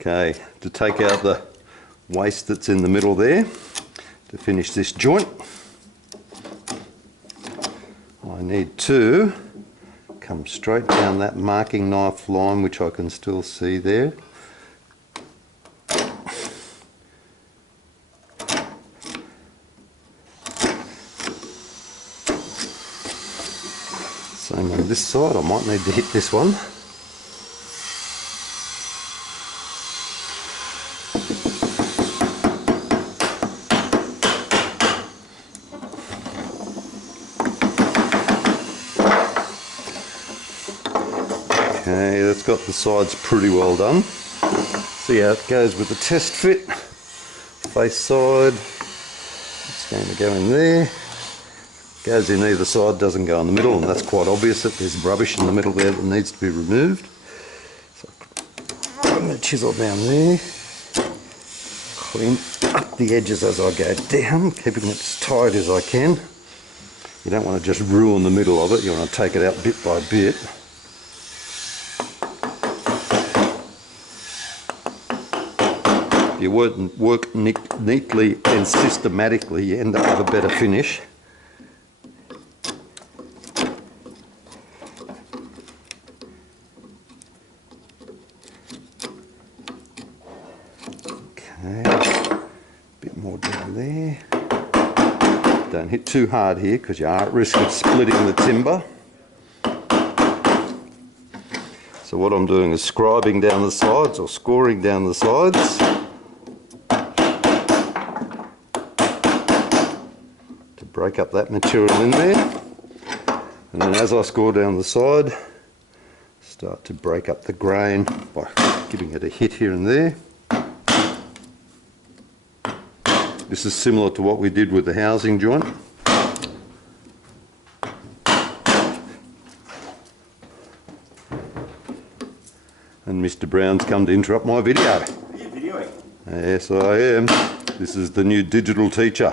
Okay, to take out the waste that's in the middle there, to finish this joint, I need to come straight down that marking knife line, which I can still see there. Same on this side, I might need to hit this one. Okay, that's got the sides pretty well done. See how it goes with the test fit. Face side, it's going to go in there. Goes in either side, doesn't go in the middle, and that's quite obvious that there's rubbish in the middle there that needs to be removed. So I'm going to chisel down there, clean up the edges as I go down, keeping it as tight as I can. You don't want to just ruin the middle of it, you want to take it out bit by bit. If you work neatly and systematically, you end up with a better finish. Okay, a bit more down there. Don't hit too hard here because you are at risk of splitting the timber. So what I'm doing is scribing down the sides or scoring down the sides to break up that material in there. And then as I score down the side, start to break up the grain by giving it a hit here and there. This is similar to what we did with the housing joint. And Mr. Brown's come to interrupt my video. Are you videoing? Yes, I am. This is the new digital teacher.